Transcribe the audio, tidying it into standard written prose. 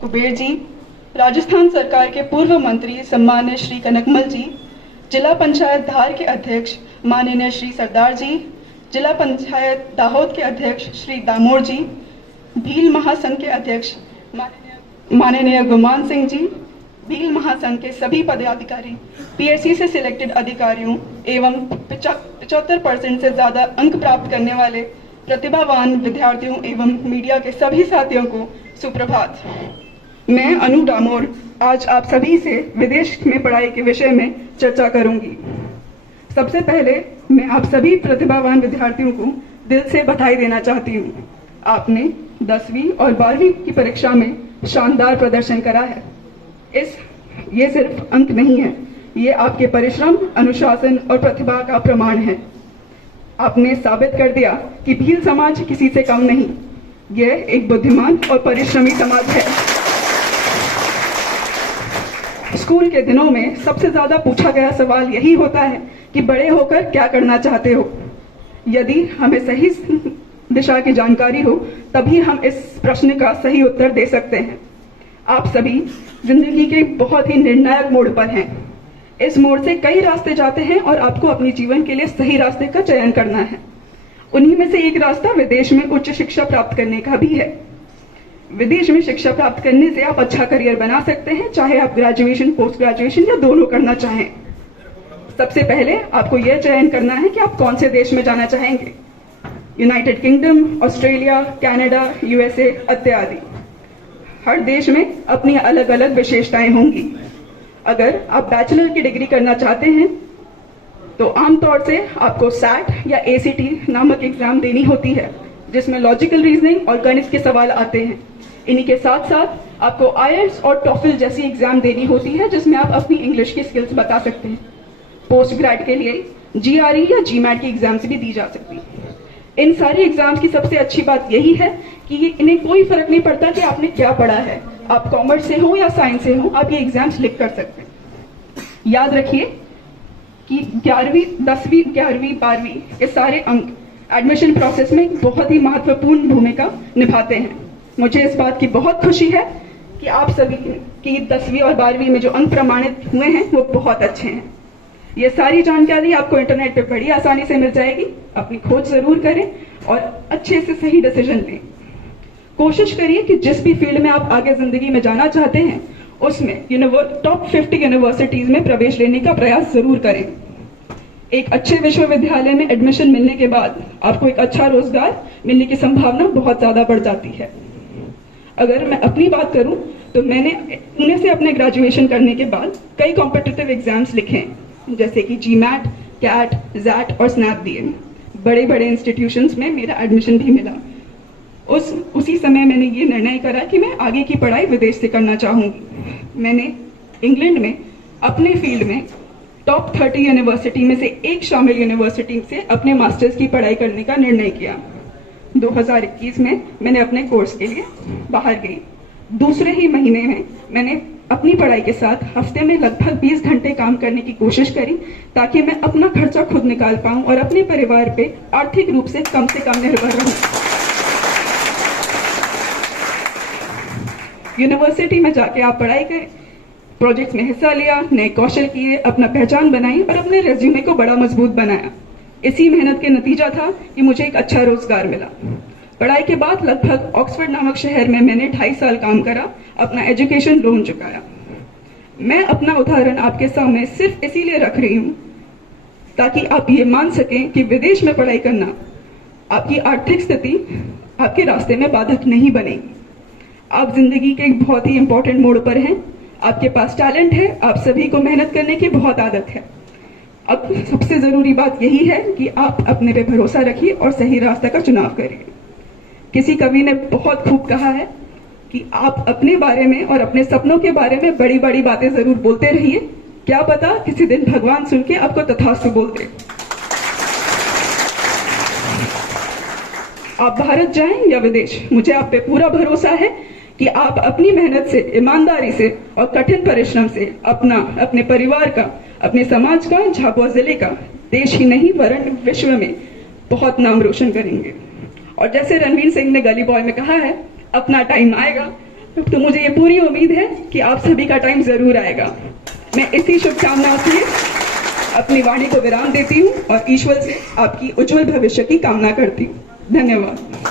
कुबेर जी, राजस्थान सरकार के पूर्व मंत्री सम्मान्य श्री कनकमल जी, जिला पंचायत धार के अध्यक्ष माननीय श्री सरदार जी, जिला पंचायत दाहोद के अध्यक्ष श्री दामोर जी, भील महासंघ के अध्यक्ष माननीय गुमान सिंह जी, भील महासंघ के सभी पदाधिकारी, पीएससी से सिलेक्टेड अधिकारियों एवं 75% से ज़्यादा अंक प्राप्त करने वाले प्रतिभावान विद्यार्थियों एवं मीडिया के सभी साथियों को सुप्रभात। मैं अनु डामोर आज आप सभी से विदेश में पढ़ाई के विषय में चर्चा करूंगी। सबसे पहले मैं आप सभी प्रतिभावान विद्यार्थियों को दिल से बधाई देना चाहती हूँ। आपने 10वीं और 12वीं की परीक्षा में शानदार प्रदर्शन करा है। ये सिर्फ अंक नहीं है, ये आपके परिश्रम, अनुशासन और प्रतिभा का प्रमाण है। आपने साबित कर दिया कि भील समाज किसी से कम नहीं, यह एक बुद्धिमान और परिश्रमी समाज है। स्कूल के दिनों में सबसे ज्यादा पूछा गया सवाल यही होता है कि बड़े होकर क्या करना चाहते हो। यदि हमें सही दिशा की जानकारी हो तभी हम इस प्रश्न का सही उत्तर दे सकते हैं। आप सभी जिंदगी के बहुत ही निर्णायक मोड़ पर हैं। इस मोड़ से कई रास्ते जाते हैं और आपको अपने जीवन के लिए सही रास्ते का चयन करना है। उन्हीं में से एक रास्ता विदेश में उच्च शिक्षा प्राप्त करने का भी है। विदेश में शिक्षा प्राप्त करने से आप अच्छा करियर बना सकते हैं, चाहे आप ग्रेजुएशन, पोस्ट ग्रेजुएशन या दोनों करना चाहें। सबसे पहले आपको यह चयन करना है कि आप कौन से देश में जाना चाहेंगे। United kingdom, Australia, Canada, USA इत्यादि। हर देश में अपनी अलग अलग विशेषताएं होंगी। अगर आप बैचलर की डिग्री करना चाहते हैं तो आमतौर से आपको सैट या एसीटी नामक एग्जाम देनी होती है, जिसमें लॉजिकल रीजनिंग और गणित के सवाल आते हैं। इन्हीं के साथ साथ आपको आईएलटीएस और टॉफल जैसी एग्जाम देनी होती है, जिसमें आप अपनी इंग्लिश की स्किल्स बता सकते हैं। पोस्ट ग्रेड के लिए जीआरई या जीमैट की एग्जाम्स भी दी जा सकती है। इन सारी एग्जाम्स की सबसे अच्छी बात यही है कि इन्हें कोई फर्क नहीं पड़ता कि आपने क्या पढ़ा है। आप कॉमर्स से हो या साइंस से हो, आप ये एग्जाम्स लिख कर सकते हैं। याद रखिए कि 11वीं, 10वीं, 11वीं, 12वीं ये सारे अंक एडमिशन प्रोसेस में बहुत ही महत्वपूर्ण भूमिका निभाते हैं। मुझे इस बात की बहुत खुशी है कि आप सभी की 10वीं और 12वीं में जो अंक प्रमाणित हुए हैं वो बहुत अच्छे हैं। ये सारी जानकारी आपको इंटरनेट पे बड़ी आसानी से मिल जाएगी। अपनी खोज जरूर करें और अच्छे से सही डिसीजन लें। कोशिश करिए कि जिस भी फील्ड में आप आगे जिंदगी में जाना चाहते हैं उसमें टॉप 50 यूनिवर्सिटीज में प्रवेश लेने का प्रयास जरूर करें। एक अच्छे विश्वविद्यालय में एडमिशन मिलने के बाद आपको एक अच्छा रोजगार मिलने की संभावना बहुत ज्यादा बढ़ जाती है। अगर मैं अपनी बात करूं तो मैंने पुणे से अपने ग्रेजुएशन करने के बाद कई कॉम्पिटिटिव एग्जाम्स लिखे हैं, जैसे कि जीमैट, कैट, जैट और स्नैप दिए। बड़े बड़े इंस्टीट्यूशंस में मेरा एडमिशन भी मिला। उसी समय मैंने ये निर्णय करा कि मैं आगे की पढ़ाई विदेश से करना चाहूंगी। मैंने इंग्लैंड में अपने फील्ड में टॉप 30 यूनिवर्सिटी में से एक शामिल यूनिवर्सिटी से अपने मास्टर्स की पढ़ाई करने का निर्णय किया। 2021 में मैंने अपने कोर्स के लिए बाहर गई। दूसरे ही महीने में मैंने अपनी पढ़ाई के साथ हफ्ते में लगभग 20 घंटे काम करने की कोशिश करी, ताकि मैं अपना खर्चा खुद निकाल पाऊं और अपने परिवार पे आर्थिक रूप से कम निर्भर रहूं। यूनिवर्सिटी में जाके आप पढ़ाई करें, प्रोजेक्ट्स में हिस्सा लिया, नए कौशल किए, अपना पहचान बनाई और अपने रेज्यूमे को बड़ा मजबूत बनाया। इसी मेहनत के नतीजा था कि मुझे एक अच्छा रोजगार मिला। पढ़ाई के बाद लगभग ऑक्सफोर्ड नामक शहर में मैंने 2.5 साल काम करा, अपना एजुकेशन लोन चुकाया। मैं अपना उदाहरण आपके सामने सिर्फ इसीलिए रख रही हूँ ताकि आप ये मान सकें कि विदेश में पढ़ाई करना आपकी आर्थिक स्थिति आपके रास्ते में बाधक नहीं बनेगी। आप जिंदगी के एक बहुत ही इंपॉर्टेंट मोड़ पर हैं। आपके पास टैलेंट है, आप सभी को मेहनत करने की बहुत आदत है। अब सबसे जरूरी बात यही है कि आप अपने पे भरोसा रखिए और सही रास्ते का चुनाव करिए। किसी कवि ने बहुत खूब कहा है कि आप अपने बारे में और अपने सपनों के बारे में बड़ी बड़ी बातें जरूर बोलते रहिए, क्या पता किसी दिन भगवान सुन के आपको तथास्तु बोल दे। आप भारत जाएं या विदेश, मुझे आप पे पूरा भरोसा है कि आप अपनी मेहनत से, ईमानदारी से और कठिन परिश्रम से अपने परिवार का, अपने समाज का, झाबुआ जिले का, देश ही नहीं वरन विश्व में बहुत नाम रोशन करेंगे। और जैसे रणवीर सिंह ने गली बॉय में कहा है, अपना टाइम आएगा, तो मुझे ये पूरी उम्मीद है कि आप सभी का टाइम जरूर आएगा। मैं इसी शुभकामनाओं से अपनी वाणी को विराम देती हूँ और ईश्वर से आपकी उज्जवल भविष्य की कामना करती हूँ। धन्यवाद।